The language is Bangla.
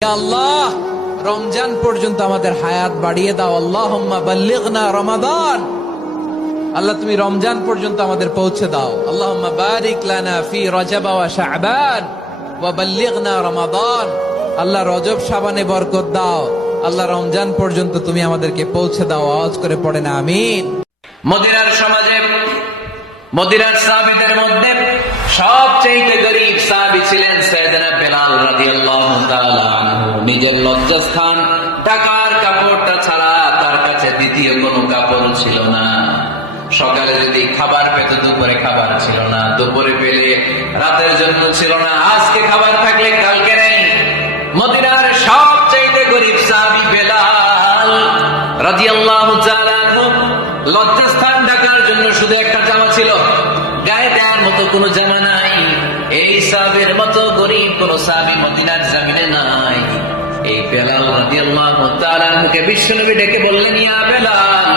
আল্লাহ, রমজান পর্যন্ত আমাদের হায়াত বাড়িয়ে দাও। আল্লাহুম্মা বাল্লিগনা রমাদান। আল্লাহ, তুমি রমজান পর্যন্ত আমাদের পৌঁছে দাও। আল্লাহুম্মা বারিক লানা ফি রজব ওয়া শাবান ওয়া বাল্লিগনা রমাদান। আল্লাহ, রজব শাবানে বরকত দাও। আল্লাহ, রমজান পর্যন্ত তুমি আমাদেরকে পৌঁছে দাও। আওয়াজ করে পড়েন আমিন। মদিনার সমাজে, মদিনার সাহাবীদের মধ্যে সবচেয়ে গরীব সাহাবী ছিলেন সাইয়েদনা বেলাল রাদিয়াল্লাহু তাআলা আনহু। নিজের লজ্জাস্থান ঢাকার কাপড়টা ছাড়া তার কাছে দ্বিতীয় কোনো কাপড় ছিল না। সকালে যদি খাবার পেত, দুপুরে খাবার ছিল না, দুপুরে পেলে রাতের জন্য ছিল না, আজকে খাবার থাকলে কালকে নেই। মদিনার সবচেয়ে গরীব সাহাবী বেলাল রাদিয়াল্লাহু তাআলা আনহু লজ্জাস্থান ঢাকার জন্য শুধু একটা জামা ছিল, গায়ে দেওয়ার মতো কোনো জামা নাই। এই সাহাবীর মতো গরীব কোন সাহাবী মদিনার জমিনে নাই। এই বেলাল রাদিয়াল্লাহু তাআলা আনহুকে বিশ্বনবী ডেকে বললেন, ইয়া বেলাল,